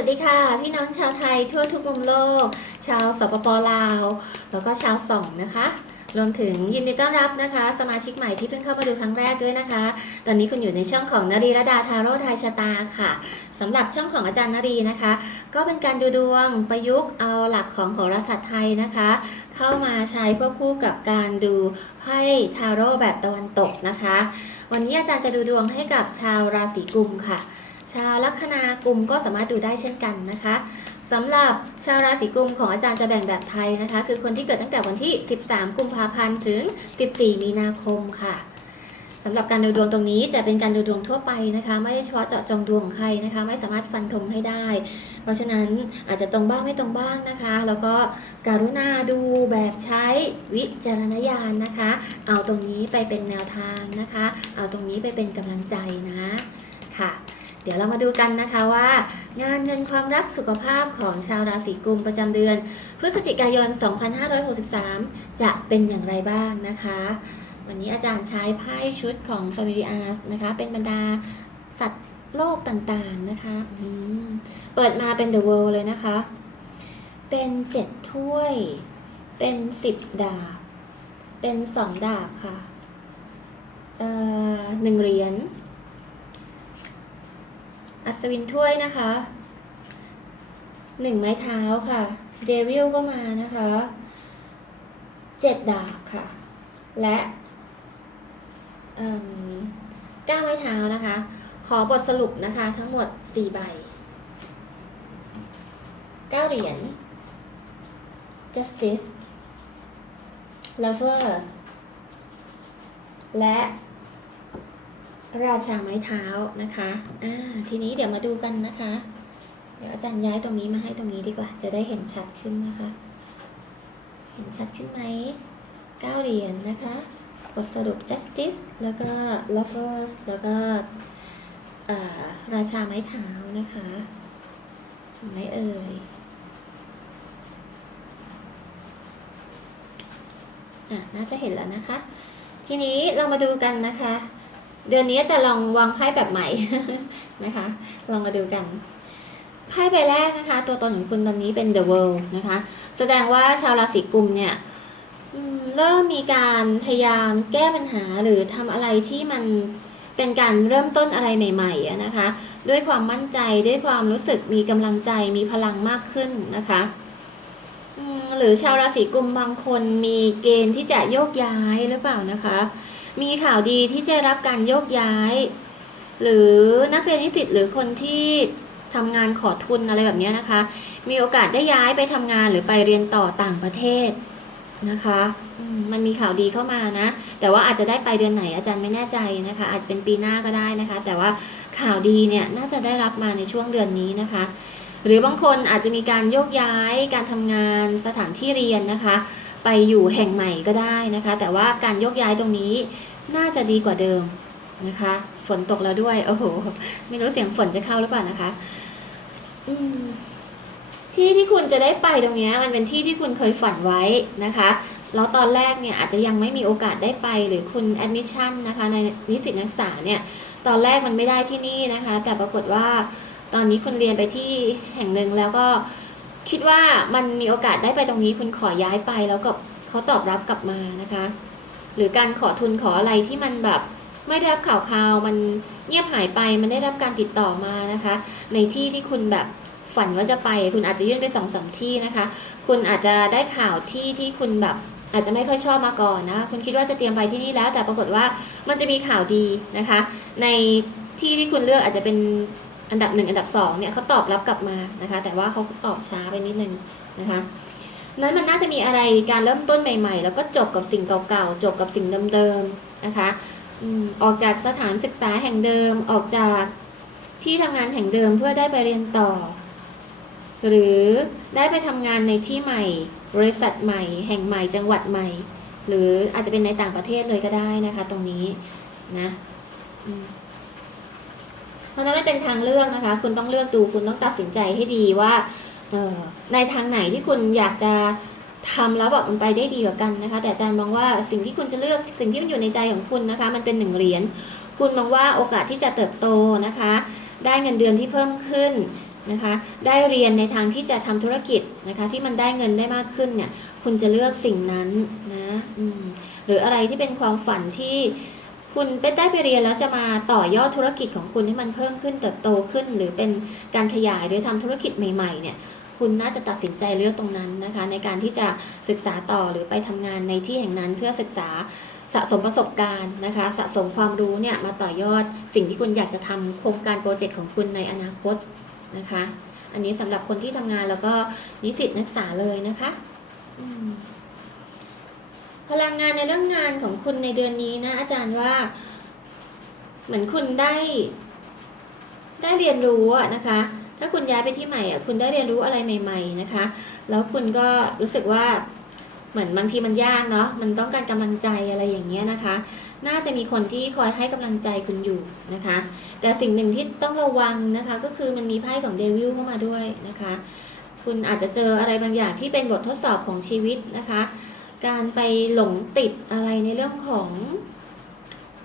วัสดีค่ะ พี่น้องชาวไทยทั่วทุกมุมโลก ชาวสปปลาว แล้วก็ชาวส่องนะคะรวมถึงยินดีต้อนรับนะคะ สมาชิกใหม่ที่เพิ่งเข้ามาดูครั้งแรกด้วยนะคะ ตอนนี้คุณอยู่ในช่องของนรีรดาทาโร่ทายชะตาค่ะสำหรับช่องของอาจารย์นรีนะคะ ก็เป็นการดูดวงประยุกต์เอาหลักของโหราศาสตร์ไทยนะคะ เข้ามาใช้ควบคู่กับการดูไพ่ทาโร่แบบตะวันตกนะคะ วันนี้อาจารย์จะดูดวงให้กับชาวราศีกุมค่ะ ชาวลัคนากลุ่มก็สามารถดูได้เช่นกันนะคะสำหรับชาวราศีกุมของอาจารย์จะแบ่งแบบไทยนะคะ คือคนที่เกิดตั้งแต่วันที่ 13 กุมภาพันธ์ถึง 14 มีนาคมค่ะสำหรับการดูดวงตรงนี้จะเป็นการดูดวงทั่วไปนะคะ ไม่ได้เฉพาะเจาะจงดวงใครนะคะ ไม่สามารถฟันธงให้ได้ เพราะฉะนั้นอาจจะตรงบ้างไม่ตรงบ้างนะคะ แล้วก็การุณาดูแบบใช้วิจารณญาณนะคะ เอาตรงนี้ไปเป็นแนวทางนะคะ เอาตรงนี้ไปเป็นกำลังใจนะค่ะ ดี๋ยวเรามาดูกันนะคะว่า งานเงินความรักสุขภาพของชาวราศีกุมประจำเดือน พฤศจิกายน 2563 จะเป็นอย่างไรบ้างนะคะ วันนี้อาจารย์ใช้ไพ่ชุดของ Family Art นะคะ เป็นบรรดาสัตว์โลกต่างๆนะคะเปิดมาเป็น The World เลยนะคะ เป็น7ถ้วย เป็น10ดาบ เป็น2ดาบค่ะเอ่อหนึ่งเหรียญ อัศวินถ้วยนะคะหนึ่งไม้เท้าค่ะ เดวิลก็มานะคะเจ็ดดาบค่ะ และเก้าไม้เท้านะคะ ขอบทสรุปนะคะ ทั้งหมดสี่ใบเก้าเหรียญ justice lovers และ ราชาไม้เท้านะคะ อ่า ทีนี้เดี๋ยวมาดูกันนะคะ เดี๋ยวอาจารย์ย้ายตรงนี้มาให้ตรงนี้ดีกว่า จะได้เห็นชัดขึ้นนะคะ เห็นชัดขึ้นไหมเก้าเหรียญนะคะ บทสรุป justice แล้วก็ lovers แล้วก็ราชาไม้เท้านะคะเห็นไหมเอ่ยอะน่าจะเห็นแล้วนะคะ ทีนี้เรามาดูกันนะคะ เดือนนี้จะลองวางไพ่แบบใหม่นะคะ ลองมาดูกัน ไพ่ใบแรกนะคะ ตัวตนของคุณตอนนี้เป็น The World นะคะ แสดงว่าชาวราศีกุมเนี่ยเริ่มมีการพยายามแก้ปัญหาหรือทำอะไรที่มันเป็นการเริ่มต้นอะไรใหม่ๆนะคะ ด้วยความมั่นใจด้วยความรู้สึกมีกำลังใจมีพลังมากขึ้นนะคะหรือชาวราศีกุมบางคนมีเกณฑ์ที่จะโยกย้ายหรือเปล่านะคะ มีข่าวดีที่จะรับการโยกย้าย หรือนักเรียนนิสิตหรือคนที่ทำงานขอทุนอะไรแบบนี้นะคะ มีโอกาสได้ย้ายไปทำงานหรือไปเรียนต่อต่างประเทศนะคะมมันมีข่าวดีเข้ามานะ แต่ว่าอาจจะได้ไปเดือนไหนอาจารย์ไม่แน่ใจนะคะ อาจจะเป็นปีหน้าก็ได้นะคะ แต่ว่าข่าวดีเนี่ยน่าจะได้รับมาในช่วงเดือนนี้นะคะ หรือบางคนอาจจะมีการโยกย้าย การทำงานสถานที่เรียนนะคะ ไปอยู่แห่งใหม่ก็ได้นะคะ แต่ว่าการโยกย้ายตรงนี้ น่าจะดีกว่าเดิมนะคะ ฝนตกแล้วด้วย โอ้โห ไม่รู้เสียงฝนจะเข้าหรือเปล่านะคะ อืมที่ที่คุณจะได้ไปตรงนี้มันเป็นที่ที่คุณเคยฝันไว้นะคะ แล้วตอนแรกเนี่ยอาจจะยังไม่มีโอกาสได้ไปหรือคุณแอดมิชชั่นนะคะในนิสิตนักศึกษาเนี่ยตอนแรกมันไม่ได้ที่นี่นะคะ แต่ปรากฏว่าตอนนี้คุณเรียนไปที่แห่งหนึ่งแล้วก็คิดว่ามันมีโอกาสได้ไปตรงนี้คุณขอย้ายไปแล้วก็เขาตอบรับกลับมานะคะ หรือการขอทุนขออะไรที่มันแบบไม่ได้รับข่าวคราวมันเงียบหายไปมันได้รับการติดต่อมานะคะ ในที่ที่คุณแบบฝันว่าจะไปคุณอาจจะยื่นไปสองสามที่นะคะ คุณอาจจะได้ข่าวที่ที่คุณแบบอาจจะไม่ค่อยชอบมาก่อนนะคะคุณคิดว่าจะเตรียมไปที่นี่แล้ว แต่ปรากฏว่ามันจะมีข่าวดีนะคะ ในที่ที่คุณเลือกอาจจะเป็นอันดับหนึ่งอันดับสองเนี่ยเขาตอบรับกลับมานะคะ แต่ว่าเขาตอบช้าไปนิดนึงนะคะ นั้นมันน่าจะมีอะไรการเริ่มต้นใหม่ ๆ แล้วก็จบกับสิ่งเก่าๆ จบกับสิ่งเดิมๆนะคะออกจากสถานศึกษาแห่งเดิมออกจากที่ทำงานแห่งเดิมเพื่อได้ไปเรียนต่อ หรือได้ไปทำงานในที่ใหม่ บริษัทใหม่ แห่งใหม่จังหวัดใหม่ หรืออาจจะเป็นในต่างประเทศเลยก็ได้นะคะ ตรงนี้นะเพราะนั้นไม่เป็นทางเลือกนะคะ คุณต้องเลือกดูคุณต้องตัดสินใจให้ดีว่า ในทางไหนที่คุณอยากจะทำแล้วแบบมันไปได้ดีกว่ากันนะคะ แต่อาจารย์มองว่าสิ่งที่คุณจะเลือกสิ่งที่มันอยู่ในใจของคุณนะคะ มันเป็นหนึ่งเหรียญคุณมองว่าโอกาสที่จะเติบโตนะคะ ได้เงินเดือนที่เพิ่มขึ้นนะคะ ได้เรียนในทางที่จะทำธุรกิจนะคะ ที่มันได้เงินได้มากขึ้นเนี่ย คุณจะเลือกสิ่งนั้นนะหรืออะไรที่เป็นความฝันที่คุณไปได้ไปเรียนแล้วจะมาต่อยอดธุรกิจของคุณให้มันเพิ่มขึ้นเติบโตขึ้น หรือเป็นการขยายหรือทำธุรกิจใหม่ ๆ เนี่ย คุณน่าจะตัดสินใจเลือกตรงนั้นนะคะ ในการที่จะศึกษาต่อหรือไปทำงานในที่แห่งนั้นเพื่อศึกษาสะสมประสบการณ์นะคะ สะสมความรู้เนี่ยมาต่อยอดสิ่งที่คุณอยากจะทำโครงการโปรเจกต์ของคุณในอนาคตนะคะ อันนี้สำหรับคนที่ทำงานแล้วก็นิสิตนักศึกษาเลยนะคะพลังงานในเรื่องงานของคุณในเดือนนี้นะ อาจารย์ว่า เหมือนคุณได้ ได้เรียนรู้นะคะ ถ้าคุณย้ายไปที่ใหม่อะคุณได้เรียนรู้อะไรใหม่ ๆนะคะ แล้วคุณก็รู้สึกว่าเหมือนบางทีมันยากเนาะมันต้องการกำลังใจอะไรอย่างเงี้ยนะคะ น่าจะมีคนที่คอยให้กำลังใจคุณอยู่นะคะ แต่สิ่งหนึ่งที่ต้องระวังนะคะ ก็คือมันมีไพ่ของเดวิลเข้ามาด้วยนะคะ คุณอาจจะเจออะไรบางอย่างที่เป็นบททดสอบของชีวิตนะคะ การไปหลงติดอะไรในเรื่องของ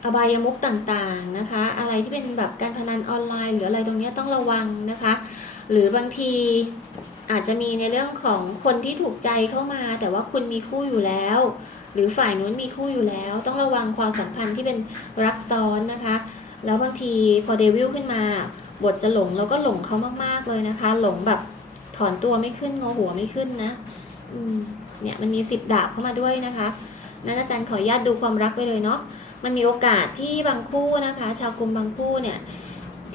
อบายมุกต่างๆนะคะ อะไรที่เป็นแบบการพนันออนไลน์ หรืออะไรตรงนี้ต้องระวังนะคะ หรือบางทีอาจจะมีในเรื่องของคนที่ถูกใจเข้ามา แต่ว่าคุณมีคู่อยู่แล้ว หรือฝ่ายนู้นมีคู่อยู่แล้ว ต้องระวังความสัมพันธ์ที่เป็นรักซ้อนนะคะ แล้วบางทีพอเดวิลขึ้นมา บทจะหลงเราก็หลงเขามากๆเลยนะคะ หลงแบบถอนตัวไม่ขึ้นงอหัวไม่ขึ้นนะอืมเนี่ยมันมีสิบดาบเข้ามาด้วยนะคะนั้นอาจารย์ขออนุญาตดูความรักไปเลยเนาะ มันมีโอกาสที่บางคู่นะคะ ชาวกลุ่มบางคู่เนี่ย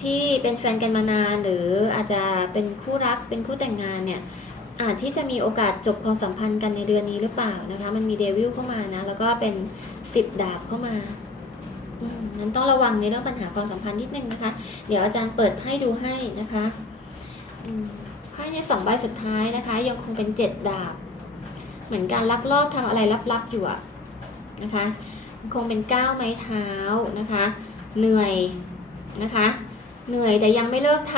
ที่เป็นแฟนกันมานาน หรืออาจจะเป็นคู่รักเป็นคู่แต่งงานเนี่ยอาจที่จะมีโอกาสจบความสัมพันธ์กันในเดือนนี้หรือเปล่านะคะ มันมีเดวิลเข้ามานะ แล้วก็เป็นสิบดาบเข้ามาอืมนั้นต้องระวังในเรื่องปัญหาความสัมพันธ์นิดนึงนะคะ เดี๋ยวอาจารย์เปิดให้ดูให้นะคะอืมไพ่ในสองใบสุดท้ายนะคะ ยังคงเป็นเจ็ดดาบ เหมือนการลักลอบทำอะไรลับๆอยู่อะนะคะ คงเป็นก้าวไม้เท้านะคะ เหนื่อยนะคะ เหนื่อยแต่ยังไม่เลิกท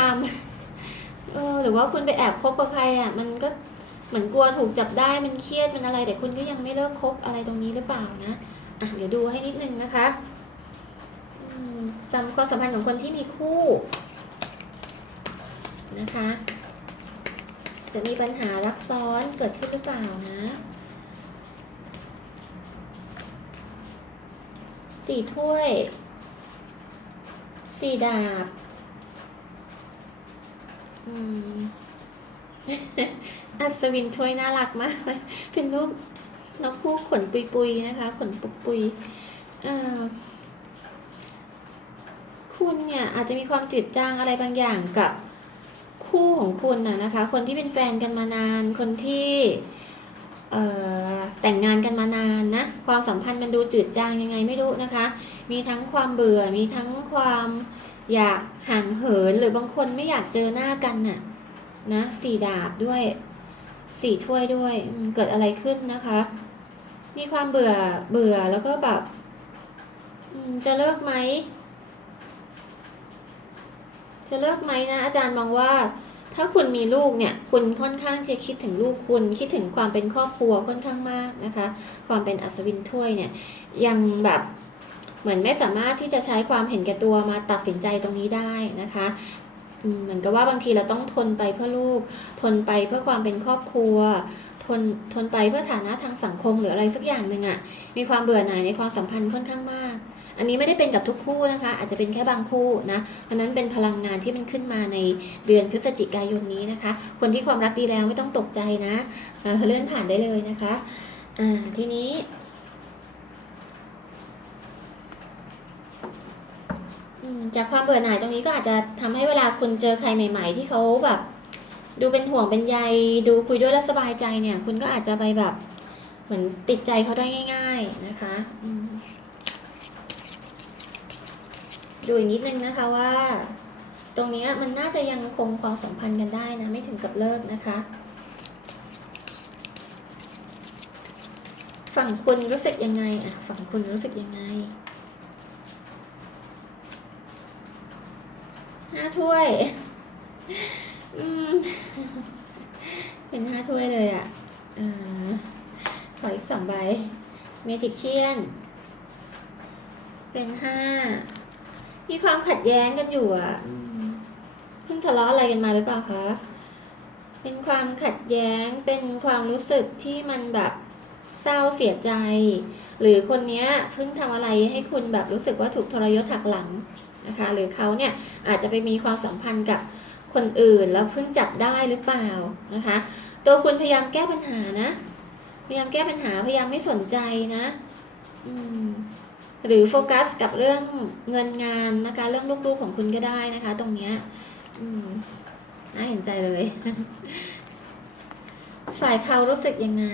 ำเออหรือว่าคุณไปแอบคบกับใครอะมันก็เหมือนกลัวถูกจับได้มันเครียดมันอะไร แต่คุณก็ยังไม่เลิกคบอะไรตรงนี้หรือเปล่านะอะเดี๋ยวดูให้นิดนึงนะคะสำความสัมพันธ์ของคนที่มีคู่นะคะ จะมีปัญหารักซ้อนเกิดขึ้นหรือเปล่านะ สี่ถ้วย สี่ดาบ อืม อัศวินถ้วยน่ารักมากเลยเป็นรูปนกคู่ขนปุยๆนะคะ ขนปุกปุยคุณเนี่ยอาจจะมีความจืดจางอะไรบางอย่างกับคู่ของคุณนะนะคะ คนที่เป็นแฟนกันมานาน คนที่ แต่งงานกันมานานนะ ความสัมพันธ์มันดูจืดจางยังไงไม่รู้นะคะ มีทั้งความเบื่อมีทั้งความอยากห่างเหินหรือบางคนไม่อยากเจอหน้ากันน่ะนะสี่ดาบด้วยสี่ถ้วยด้วยเกิดอะไรขึ้นนะคะ มีความเบื่อเบื่อแล้วก็แบบจะเลิกไหมจะเลิกไหมนะ อาจารย์มองว่า ถ้าคุณมีลูกเนี่ยคุณค่อนข้างจะคิดถึงลูกคุณ คิดถึงความเป็นครอบครัวค่อนข้างมากนะคะ ความเป็นอัศวินถ้วยเนี่ยยังแบบเหมือนไม่สามารถที่จะใช้ความเห็นแก่ตัวมาตัดสินใจตรงนี้ได้นะคะเหมือนกับว่าบางทีเราต้องทนไปเพื่อลูก ทนไปเพื่อความเป็นครอบครัว ทนทนไปเพื่อฐานะทางสังคมหรืออะไรสักอย่างหนึ่งอะ่ะมีความเบื่อหน่ายในความสัมพันธ์ค่อนข้างมาก อันนี้ไม่ได้เป็นกับทุกคู่นะคะ อาจจะเป็นแค่บางคู่นะเพราะนั้นเป็นพลังงานที่มันขึ้นมาในเดือนพฤศจิกายนนี้นะคะ คนที่ความรักดีแล้วไม่ต้องตกใจนะเเลื่อนผ่านได้เลยนะคะทีนี้จากความเบื่อหน่ายตรงนี้ก็อาจจะทำให้เวลาคุณเจอใครใหม่ ๆ ที่เขาแบบ ดูเป็นห่วงเป็นใยดูคุยด้วยแล้วสบายใจเนี่ย คุณก็อาจจะไปแบบ เหมือนติดใจเขาได้ง่าย ๆ นะคะอื ดูอีกนิดนึงนะคะว่า ตรงนี้มันน่าจะยังคงความสัมพันธ์กันได้นะ ไม่ถึงกับเลิกนะคะ ฝั่งคุณรู้สึกยังไงอะฝั่งคุณรู้สึกยังไงห้าถ้วย อืม เป็นห้าถ้วยเลยอะ่ะอ่าขออีกสองใบเมจิกเชียน เป็นห้า มีความขัดแย้งกันอยู่อะ่ะอืมเพิ่งทะะเลาะอะไรกันมาหรือเปล่าคะ เป็นความขัดแย้ง เป็นความรู้สึกที่มันแบบเศร้าเสียใจ หรือคนเนี้ยเพิ่งทำอะไรให้คุณแบบรู้สึกว่าถูกทรยศหักหลังนะคะ หรือเขาเนี่ยอาจจะไปมีความสัมพันธ์กับคนอื่นแล้วเพิ่งจับได้หรือเปล่านะคะ ตัวคุณพยายามแก้ปัญหานะ พยายามแก้ปัญหาพยายามไม่สนใจนะ อืม หรือโฟกัสกับเรื่องเงินงานนะคะ เรื่องลูกๆของคุณก็ได้นะคะ ตรงเนี้ยน่าเห็นใจเลย ฝ่ายเขารู้สึกยังไง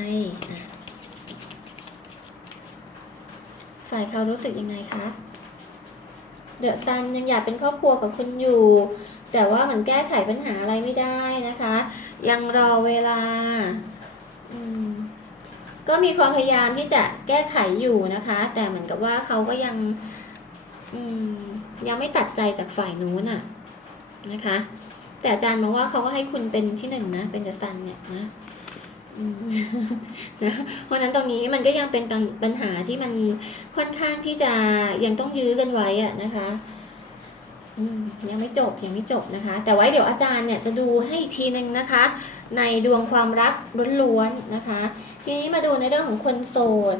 ฝ่ายเขารู้สึกยังไงคะเดอะซันยังอยากเป็นครอบครัวกับคุณอยู่ แต่ว่าเหมือนแก้ไขปัญหาอะไรไม่ได้นะคะ ยังรอเวลา อืม ก็มีความพยายามที่จะแก้ไขอยู่นะคะ แต่เหมือนกับว่าเขาก็ยังยังไม่ตัดใจจากฝ่ายนู้นอะนะคะ แต่อาจารย์มองว่าเขาก็ให้คุณเป็นที่หนึ่งนะ เป็นเดอะซันเนี่ยนะนะเพราะนั้นตรงนี้มันก็ยังเป็นปัญปัญหาที่มันค่อนข้างที่จะยังต้องยื้อกันไว้อะนะคะ ยังไม่จบยังไม่จบนะคะ แต่ไว้เดี๋ยวอาจารย์เนี่ยจะดูให้อีกทีหนึ่งนะคะ ในดวงความรักล้วนๆนะคะ ทีนี้มาดูในเรื่องของคนโสด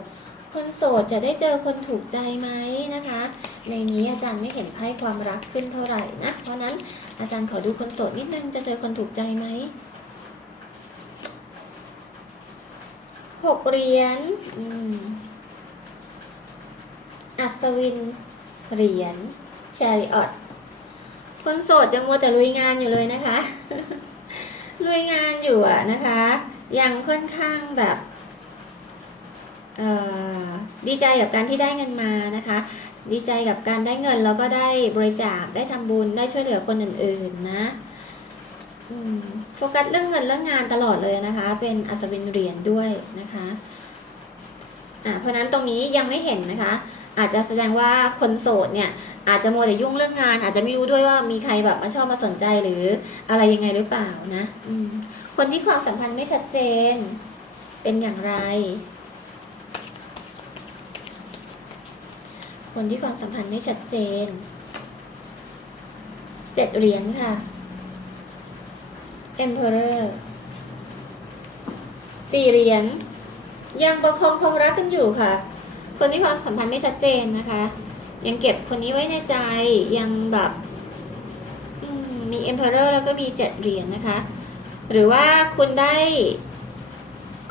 คนโสดจะได้เจอคนถูกใจไหมนะคะ ในนี้อาจารย์ไม่เห็นไพ่ความรักขึ้นเท่าไหร่นะเพราะนั้นอาจารย์ขอดูคนโสดนิดนึงจะเจอคนถูกใจไหมหกเหรียญอัศวินเหรียญชาริออต คนโสดจะมัวแต่ลุยงานอยู่เลยนะคะ ลุยงานอยู่อะนะคะ ยังค่อนข้างแบบดีใจกับการที่ได้เงินมานะคะ ดีใจกับการได้เงินแล้วก็ได้บริจาคได้ทำบุญได้ช่วยเหลือคนอื่นๆนะโฟกัสเรื่องเงินเรื่องงานตลอดเลยนะคะ เป็นอัศวินเหรียญด้วยนะคะอ่าเพราะนั้นตรงนี้ยังไม่เห็นนะคะ อาจจะแสดงว่าคนโสดเนี่ย อาจจะมัวแต่ยุ่งเรื่องงาน อาจจะไม่รู้ด้วยว่ามีใครแบบมาชอบมาสนใจหรืออะไรยังไงหรือเปล่านะคนที่ความสัมพันธ์ไม่ชัดเจน เป็นอย่างไร คนที่ความสัมพันธ์ไม่ชัดเจนเจ็ดเหรียญค่ะ Emperor สี่เหรียญยังประคองความรักกันอยู่ค่ะ คนที่ความสัมพันธ์ไม่ชัดเจนนะคะ ยังเก็บคนนี้ไว้ในใจยังแบบมมี Emperor แล้วก็มีเจ็ดเหรียญนะคะ หรือว่าคุณได้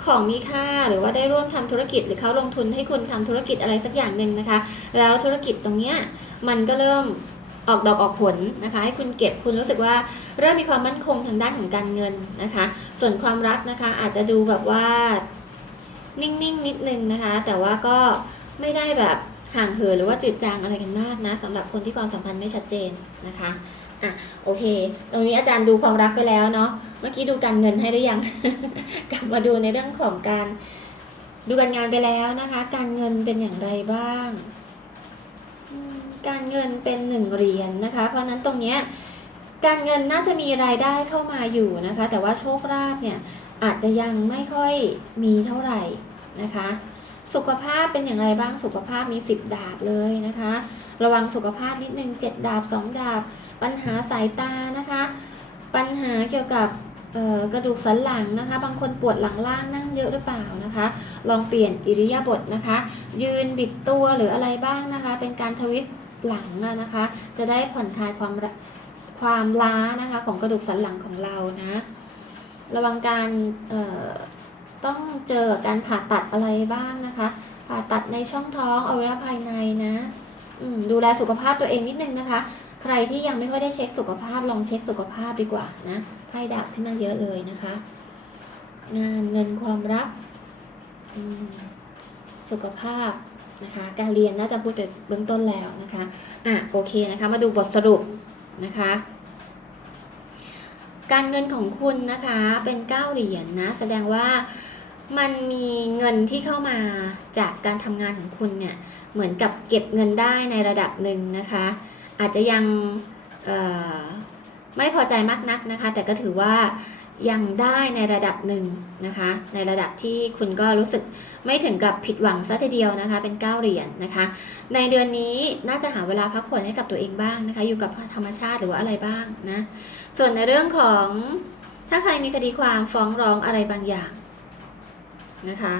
ของมีค่าหรือว่าได้ร่วมทำธุรกิจหรือเขาลงทุนให้คุณทำธุรกิจอะไรสักอย่างหนึ่งนะคะ แล้วธุรกิจตรงเนี้ยมันก็เริ่มออกดอกออกผลนะคะ ให้คุณเก็บคุณรู้สึกว่าเริ่มมีความมั่นคงทางด้านของการเงินนะคะ ส่วนความรักนะคะอาจจะดูแบบว่านิ่งๆนิดนึงนะคะ แต่ว่าก็ไม่ได้แบบ ห่างเหินหรือว่าจืดจางอะไรกันมากนะสำหรับคนที่ความสัมพันธ์ไม่ชัดเจนนะคะอะโอเค ตรงนี้อาจารย์ดูความรักไปแล้วเนาะเมื่อกี้ดูการเงินให้หรือยัง กลับมาดูในเรื่องของการดูการงานไปแล้วนะคะ การเงินเป็นอย่างไรบ้าง การเงินเป็นหนึ่งเหรียญนะคะ เพราะฉะนั้นตรงเนี้ยการเงินน่าจะมีรายได้เข้ามาอยู่นะคะ แต่ว่าโชคลาภเนี่ยอาจจะยังไม่ค่อยมีเท่าไหร่นะคะ สุขภาพเป็นอย่างไรบ้างสุขภาพมี 10 ดาบเลยนะคะ ระวังสุขภาพนิดนึง7ดาบ 2 ดาบ ปัญหาสายตานะคะ ปัญหาเกี่ยวกับกระดูกสันหลังนะคะ บางคนปวดหลังล่างนั่งเยอะหรือเปล่านะคะ ลองเปลี่ยนอิริยาบถนะคะ ยืนบิดตัวหรืออะไรบ้างนะคะ เป็นการทวิสต์หลังนะคะ จะได้ผ่อนคลายความความล้านะคะของกระดูกสันหลังของเรานะ ระวังการ ต้องเจอการผ่าตัดอะไรบ้างนะคะ ผ่าตัดในช่องท้องอวัยวะภายในนะดูแลสุขภาพตัวเองนิดนึงนะคะ ใครที่ยังไม่ค่อยได้เช็คสุขภาพลองเช็คสุขภาพดีกว่านะไพ่ดับขึ้นมาเยอะเลยนะคะงานเงินความรักสุขภาพนะคะ การเรียนน่าจะพูดไปเบื้องต้นแล้วนะคะอะโอเคนะคะ มาดูบทสรุปนะคะ การเงินของคุณนะคะเป็นเก้าเหรียญนนะ แสดงว่า มันมีเงินที่เข้ามาจากการทำงานของคุณเนี่ยเหมือนกับเก็บเงินได้ในระดับหนึ่งนะคะ อาจจะยังไม่พอใจมากนักนะคะ แต่ก็ถือว่ายังได้ในระดับหนึ่งนะคะ ในระดับที่คุณก็รู้สึกไม่ถึงกับผิดหวังซะทีเดียวนะคะ เป็น 9 เหรียญนะคะ ในเดือนนี้น่าจะหาเวลาพักผ่อนให้กับตัวเองบ้างนะคะ อยู่กับธรรมชาติหรือว่าอะไรบ้างนะ ส่วนในเรื่องของถ้าใครมีคดีความฟ้องร้องอะไรบางอย่าง นะคะ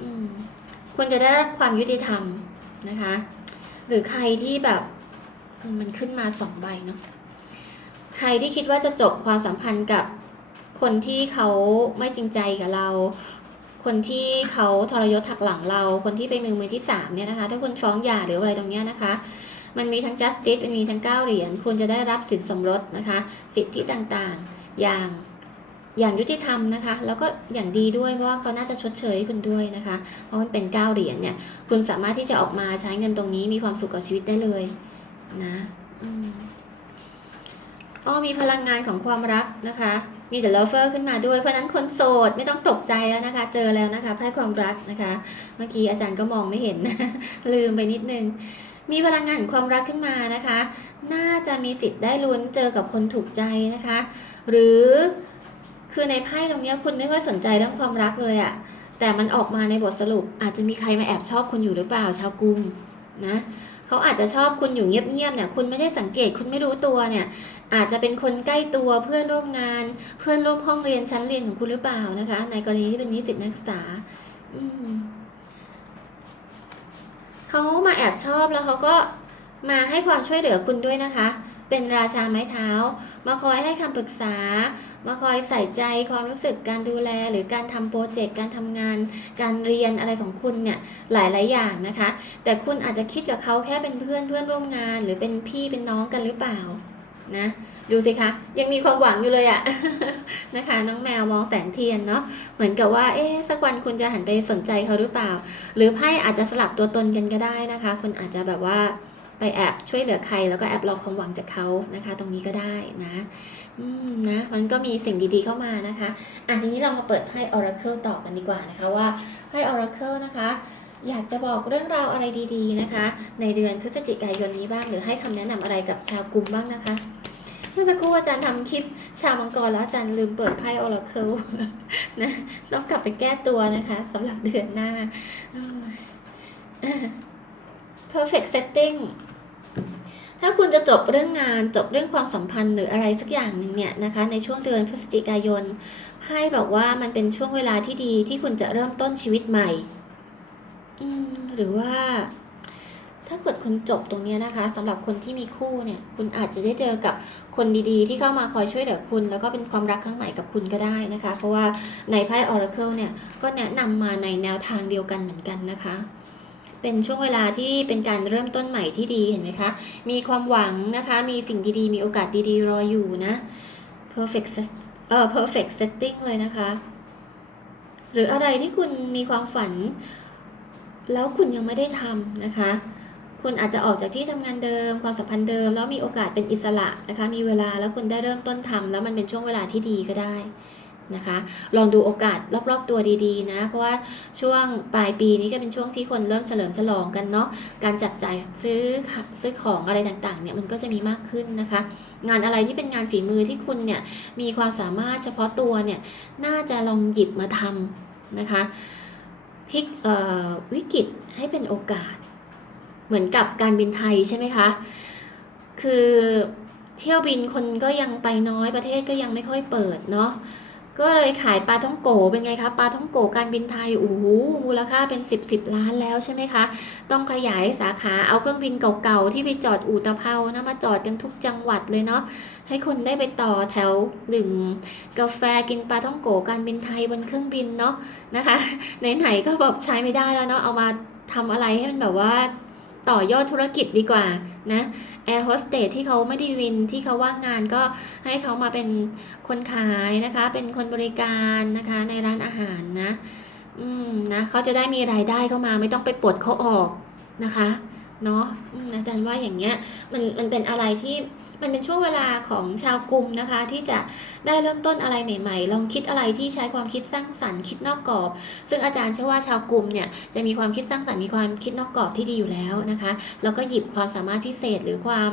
อืมควรจะได้รับความยุติธรรมนะคะ หรือใครที่แบบมันขึ้นมาสองใบเนาะใครที่คิดว่าจะจบความสัมพันธ์กับคนที่เขาไม่จริงใจกับเรา คนที่เขาทรยศหักหลังเรา คนที่เป็นมือมือที่สามเนี่ยนะคะ ถ้าคุณฟ้องหย่าหรืออะไรตรงเนี้ยนะคะ มันมีทั้ง justice มันมีทั้งเก้าเหรียญคุณจะได้รับสินสมรสนะคะ สิทธิต่างๆ อย่าง อย่างยุติธรรมนะคะ แล้วก็อย่างดีด้วยเพราะว่าเขาน่าจะชดเชยให้คุณด้วยนะคะ เพราะมันเป็นเก้าเหรียญเนี่ยคุณสามารถที่จะออกมาใช้เงินตรงนี้มีความสุขกับชีวิตได้เลยนะอืมอ้อมีพลังงานของความรักนะคะ มีแต่ lover ขึ้นมาด้วย เพราะนั้นคนโสดไม่ต้องตกใจแล้วนะคะ เจอแล้วนะคะไพ่ความรักนะคะ เมื่อกี้อาจารย์ก็มองไม่เห็น ลืมไปนิดนึง มีพลังงานความรักขึ้นมานะคะ น่าจะมีสิทธิ์ได้ลุ้นเจอกับคนถูกใจนะคะ หรือ คือในไพ่ตรงนี้คุณไม่ค่อยสนใจเรื่องความรักเลยอะแต่มันออกมาในบทสรุป อาจจะมีใครมาแอบชอบคุณอยู่หรือเปล่าชาวกรุงนะเขาอาจจะชอบคุณอยู่เงียบๆเนี่ย คุณไม่ได้สังเกตคุณไม่รู้ตัวเนี่ย อาจจะเป็นคนใกล้ตัวเพื่อนร่วมงาน เพื่อนร่วมห้องเรียนชั้นเรียนของคุณหรือเปล่านะคะ ในกรณีที่เป็นนิสิตนักศึกษา อืมเขามาแอบชอบแล้วเขาก็มาให้ความช่วยเหลือคุณด้วยนะคะ เป็นราชาไม้เท้า มาคอยให้คำปรึกษา มาคอยใส่ใจความรู้สึกการดูแล หรือการทำโปรเจกต์การทำงาน การเรียนอะไรของคุณเนี่ยหลายๆอย่างนะคะ แต่คุณอาจจะคิดกับเขาแค่เป็นเพื่อนเพื่อนร่วมงาน หรือเป็นพี่เป็นน้องกันหรือเปล่านะดูสิคะยังมีความหวังอยู่เลยอะนะคะ น้องแมวมองแสงเทียนเนาะเหมือนกับว่าเอ๊ะสักวันคุณจะหันไปสนใจเขาหรือเปล่า หรือไพ่อาจจะสลับตัวตนกันก็ได้นะคะ คุณอาจจะแบบว่า ไปแอบช่วยเหลือใคร แล้วก็แอบรอความหวังจากเขานะคะ ตรงนี้ก็ได้นะอืมนะมันก็มีสิ่งดีๆเข้ามานะคะอะทีนี้เรามาเปิดไพ่ Oracle ต่อกันดีกว่านะคะว่าไพ่ Oracle นะคะอยากจะบอกเรื่องราวอะไรดี ๆนะคะ ในเดือนพฤศจิกายนนี้บ้างหรือให้คำแนะนำอะไรกับชาวกลุ่มบ้างนะคะเมื่อสักครู่อาจารย์ทำคลิปชาวมังกรแล้วอาจารย์ลืมเปิดไพ่ Oracle นะต้องกลับไปแก้ตัวนะคะสำหรับเดือนหน้า perfect setting ถ้าคุณจะจบเรื่องงานจบเรื่องความสัมพันธ์หรืออะไรสักอย่างหนึ่งเนี่ยนะคะ ในช่วงเดือนพฤศจิกายนไพ่บอกว่ามันเป็นช่วงเวลาที่ดีที่คุณจะเริ่มต้นชีวิตใหม่อืมหรือว่า ถ้าเกิดคุณจบตรงนี้นะคะสำหรับคนที่มีคู่เนี่ย คุณอาจจะได้เจอกับคนดีๆ ที่เข้ามาคอยช่วยเหลือคุณ แล้วก็เป็นความรักครั้งใหม่กับคุณก็ได้นะคะ เพราะว่าในไพ่ Oracle เนี่ยก็แนะนำมาในแนวทางเดียวกันเหมือนกันนะคะ เป็นช่วงเวลาที่เป็นการเริ่มต้นใหม่ที่ดีเห็นไหมคะ มีความหวังนะคะ มีสิ่งดีๆ มีโอกาสดีๆ รออยู่นะ perfect เอ่อ perfect setting เลยนะคะ หรืออะไรที่คุณมีความฝัน แล้วคุณยังไม่ได้ทำนะคะ คุณอาจจะออกจากที่ทำงานเดิม ความสัมพันธ์เดิม แล้วมีโอกาสเป็นอิสระนะคะ มีเวลาแล้วคุณได้เริ่มต้นทำแล้วมันเป็นช่วงเวลาที่ดีก็ได้ นะคะ ลองดูโอกาสรอบๆตัวดีๆนะ เพราะว่าช่วงปลายปีนี้ก็เป็นช่วงที่คนเริ่มเฉลิมฉลองกันเนาะ การจับจ่ายซื้อซื้อของอะไรต่างๆเนี่ยมันก็จะมีมากขึ้นนะคะ งานอะไรที่เป็นงานฝีมือที่คุณเนี่ยมีความสามารถเฉพาะตัวเนี่ยน่าจะลองหยิบมาทำนะคะพลิกวิกฤตให้เป็นโอกาส เหมือนกับการบินไทยใช่ไหมคะ คือเที่ยวบินคนก็ยังไปน้อยประเทศก็ยังไม่ค่อยเปิดเนาะ ก็เลยขายปลาท่องโกเป็นไงคะปลาท่องโกการบินไทยโอ้โหมูลค่าเป็น 10 10ล้านแล้วใช่ไหมคะ ต้องขยายสาขาเอาเครื่องบินเก่าๆ ที่ไปจอดอู่ตะเภานะมาจอดกันทุกจังหวัดเลยเนาะให้คนได้ไปต่อแถวดื่มกาแฟกินปลาท่องโกการบินไทยบนเครื่องบินเนาะนะคะไหนๆก็แบบใช้ไม่ได้แล้วเนาะเอามาทำอะไรให้มันแบบว่า ต่อยอดธุรกิจดีกว่านะแอร์โฮสเตสที่เขาไม่ได้วินที่เขาว่างงานก็ให้เขามาเป็นคนขายนะคะ เป็นคนบริการนะคะในร้านอาหารนะอืมนะเขาจะได้มีรายได้เข้ามาไม่ต้องไปปลดเขาออกนะคะเนาะอืมอาจารย์ว่าอย่างเงี้ยมันมันเป็นอะไรที่ มันเป็นช่วงเวลาของชาวกรุงนะคะ ที่จะได้เริ่มต้นอะไรใหม่ ๆ ลองคิดอะไรที่ใช้ความคิดสร้างสรรค์คิดนอกกรอบ ซึ่งอาจารย์เชื่อว่าชาวกรุงเนี่ยจะมีความคิดสร้างสรรค์มีความคิดนอกกรอบที่ดีอยู่แล้วนะคะ แล้วก็หยิบความสามารถพิเศษหรือความ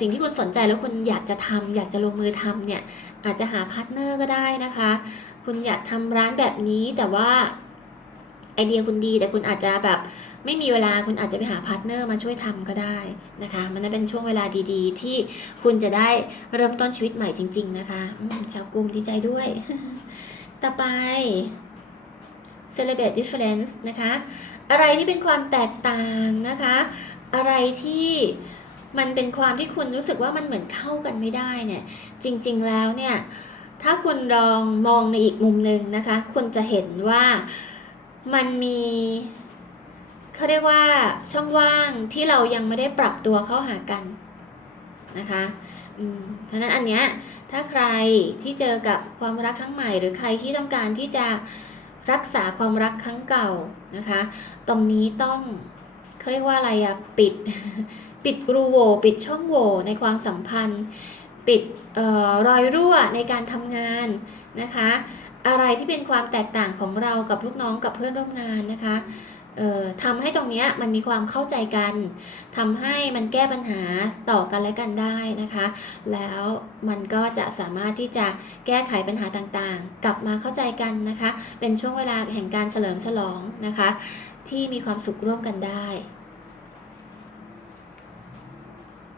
สิ่งที่คุณสนใจแล้วคุณอยากจะทำอยากจะลงมือทำเนี่ยอาจจะหาพาร์ทเนอร์ก็ได้นะคะ คุณอยากทำร้านแบบนี้แต่ว่าไอเดียคุณดีแต่คุณอาจจะแบบ ไม่มีเวลาคุณอาจจะไปหาพาร์ทเนอร์มาช่วยทำก็ได้นะคะ มันจะเป็นช่วงเวลาดีๆ ที่คุณจะได้เริ่มต้นชีวิตใหม่จริง ๆ นะคะชาวกลุ่มดีใจด้วย ต่อไป celebrate difference นะคะ อะไรที่เป็นความแตกต่างนะคะ อะไรที่มันเป็นความที่คุณรู้สึกว่ามันเหมือนเข้ากันไม่ได้เนี่ย จริง ๆ แล้วเนี่ย ถ้าคุณลองมองในอีกมุมหนึ่งนะคะ คุณจะเห็นว่ามันมี เขาเรียกว่าช่องว่างที่เรายังไม่ได้ปรับตัวเข้าหากันนะคะอืมฉะนั้นอันเนี้ยถ้าใครที่เจอกับความรักครั้งใหม่ หรือใครที่ต้องการที่จะรักษาความรักครั้งเก่านะคะ ตรงนี้ต้องเขาเรียกว่าอะไรอะปิดปิดรูโวปิดช่องโหว่ในความสัมพันธ์ ปิดออรอยรั่วในการทำงานนะคะ อะไรที่เป็นความแตกต่างของเรากับลูกน้องกับเพื่อนร่วมงานนะคะ ทำให้ตรงเนี้ยมันมีความเข้าใจกันทำให้มันแก้ปัญหาต่อกันและกันได้นะคะ แล้วมันก็จะสามารถที่จะแก้ไขปัญหาต่างๆ กลับมาเข้าใจกันนะคะ เป็นช่วงเวลาแห่งการเฉลิมฉลองนะคะ ที่มีความสุขร่วมกันได้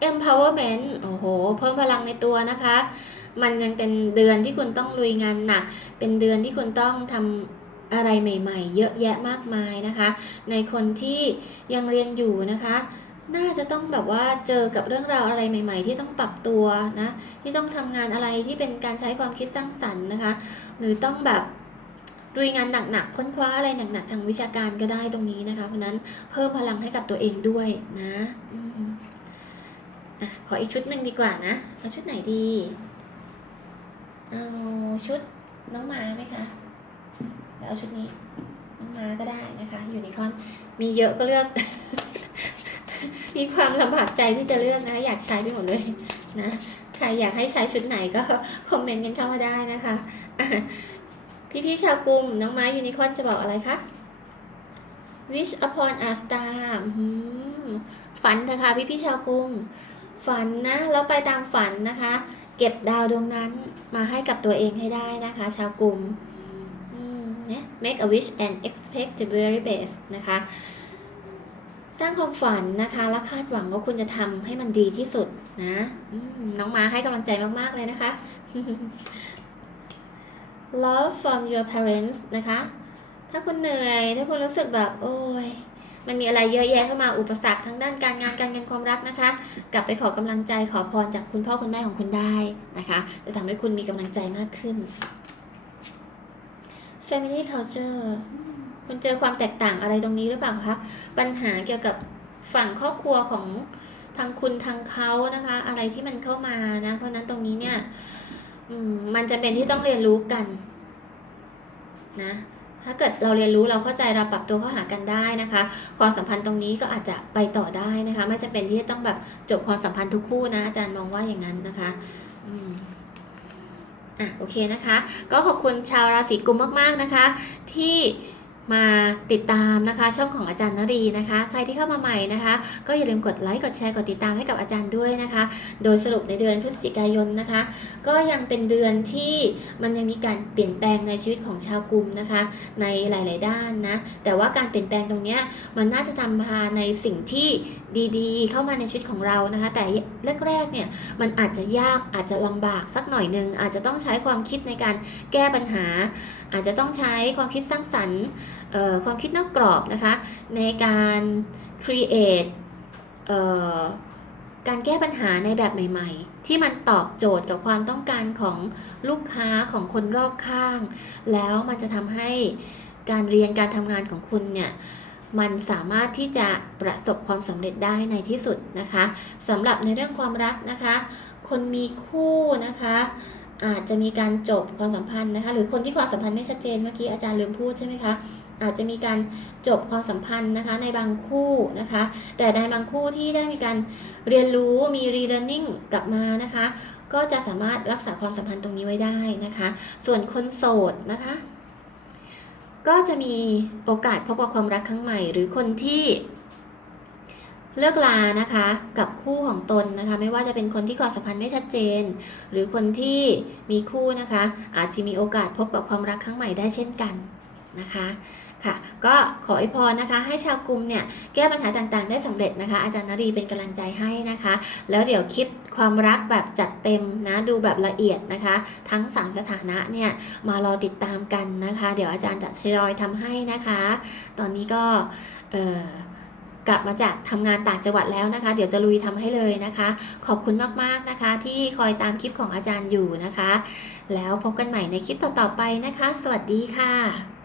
empowerment โอ้โห เพิ่มพลังในตัวนะคะ มันยังเป็นเดือนที่คุณต้องลุยงานหนัก เป็นเดือนที่คุณต้องทำ อะไรใหม่ๆ เยอะแยะมากมายนะคะ ในคนที่ยังเรียนอยู่นะคะ น่าจะต้องแบบว่าเจอกับเรื่องราวอะไรใหม่ ๆ ที่ต้องปรับตัวนะที่ต้องทำงานอะไรที่เป็นการใช้ความคิดสร้างสรรค์นะคะ หรือต้องแบบลุยงานหนักๆ ค้นคว้าอะไรหนักๆ ทางวิชาการก็ได้ตรงนี้นะคะ เพราะนั้นเพิ่มพลังให้กับตัวเองด้วยนะอะขออีกชุดหนึ่งดีกว่านะ เอาชุดไหนดี เอาชุดน้องมาไหมคะ เดี๋ยวเอาชุดนี้น้องม้าก็ได้นะคะยูนิคอนมีเยอะก็เลือก มีความลำบากใจที่จะเลือกนะอยากใช้ไปหมดเลยนะใครอยากให้ใช้ชุดไหนก็คอมเมนต์กันเข้ามาได้นะคะอ่พี่ๆชาวกลุ่มน้องไม้ยูนิคอนจะบอกอะไรคะ wish upon a star ฝันเถอะค่ะพี่ๆชาวกรุงฝันนะแล้วไปตามฝันนะคะ เก็บดาวดวงนั้นมาให้กับตัวเองให้ได้นะคะ ชาวกลุ่ม make a wish and expect the very best นะคะ สร้างความฝันนะคะ และคาดหวังว่าคุณจะทำให้มันดีที่สุดนะน้องมาให้กำลังใจมาก ๆ เลยนะคะ love from your parents นะคะ ถ้าคุณเหนื่อย ถ้าคุณรู้สึกแบบ โอ้ย มันมีอะไรเยอะแยะเข้ามาอุปสรรคทั้งด้านการงานการเงินความรักนะคะ กลับไปขอกำลังใจขอพรจากคุณพ่อคุณแม่ของคุณได้นะคะ จะทำให้คุณมีกำลังใจมากขึ้น Family culture อืมคุณเจอความแตกต่างอะไรตรงนี้หรือเปล่าคะ ปัญหาเกี่ยวกับฝั่งครอบครัวของทางคุณทางเขานะคะ อะไรที่มันเข้ามานะ เพราะนั้นตรงนี้เนี่ยมมันจะเป็นที่ต้องเรียนรู้กันนะถ้าเกิดเราเรียนรู้เราเข้าใจเราปรับตัวเข้าหากันได้นะคะความสัมพันธ์ตรงนี้ก็อาจจะไปต่อได้นะคะ ไม่จำเป็นที่จะต้องแบบจบความสัมพันธ์ทุกคู่นะอาจารย์มองว่าอย่างนั้นนะคะ อืม อะโอเคนะคะ ก็ขอบคุณชาวราศีกุมมาก ๆ นะคะ ที่ มาติดตามนะคะช่องของอาจารย์นรีนะคะ ใครที่เข้ามาใหม่นะคะ ก็อย่าลืมกดไลค์กดแชร์กดติดตามให้กับอาจารย์ด้วยนะคะ โดยสรุปในเดือนพฤศจิกายนนะคะ ก็ยังเป็นเดือนที่มันยังมีการเปลี่ยนแปลงในชีวิตของชาวกรุมนะคะ ในหลาย ๆ ด้านนะแต่ว่าการเปลี่ยนแปลงตรงนี้มันน่าจะทำพาในสิ่งที่ดีๆ เข้ามาในชีวิตของเรานะคะ แต่แรก ๆ เนี่ยมันอาจจะยากอาจจะลำบากสักหน่อยหนึ่งอาจจะต้องใช้ความคิดในการแก้ปัญหาอาจจะต้องใช้ความคิดสร้างสรรค์ความคิดนอกกรอบนะคะในการ create การแก้ปัญหาในแบบใหม่ ๆ ที่มันตอบโจทย์กับความต้องการของลูกค้าของคนรอบข้าง แล้วมันจะทำให้การเรียนการทำงานของคุณเนี่ยมันสามารถที่จะประสบความสำเร็จได้ในที่สุดนะคะสำหรับในเรื่องความรักนะคะ คนมีคู่นะคะ อาจจะมีการจบความสัมพันธ์นะคะ หรือคนที่ความสัมพันธ์ไม่ชัดเจนเมื่อกี้อาจารย์ลืมพูดใช่ไหมคะอาจจะมีการจบความสัมพันธ์นะคะในบางคู่นะคะ แต่ในบางคู่ที่ได้มีการเรียนรู้มี relearning กลับมานะคะ ก็จะสามารถรักษาความสัมพันธ์ตรงนี้ไว้ได้นะคะ ส่วนคนโสดนะคะ ก็จะมีโอกาสพบกับความรักครั้งใหม่ หรือคนที่ เลิกลานะคะกับคู่ของตนนะคะ ไม่ว่าจะเป็นคนที่ความสัมพันธ์ไม่ชัดเจน หรือคนที่มีคู่นะคะ อาจจะมีโอกาสพบกับความรักครั้งใหม่ได้เช่นกันนะคะค่ะก็ขออวยพรนะคะ ให้ชาวกลุ่มเนี่ยแก้ปัญหาต่างๆ ได้สำเร็จนะคะ อาจารย์นรีเป็นกำลังใจให้นะคะ แล้วเดี๋ยวคลิปความรักแบบจัดเต็มนะดูแบบละเอียดนะคะ ทั้งสามสถานะเนี่ยมารอติดตามกันนะคะ เดี๋ยวอาจารย์จะทยอยทำให้นะคะ ตอนนี้ก็เอ่อ กลับมาจากทำงานต่างจังหวัดแล้วนะคะ เดี๋ยวจะลุยทำให้เลยนะคะ ขอบคุณมากๆนะคะ ที่คอยตามคลิปของอาจารย์อยู่นะคะ แล้วพบกันใหม่ในคลิปต่อๆไปนะคะ สวัสดีค่ะ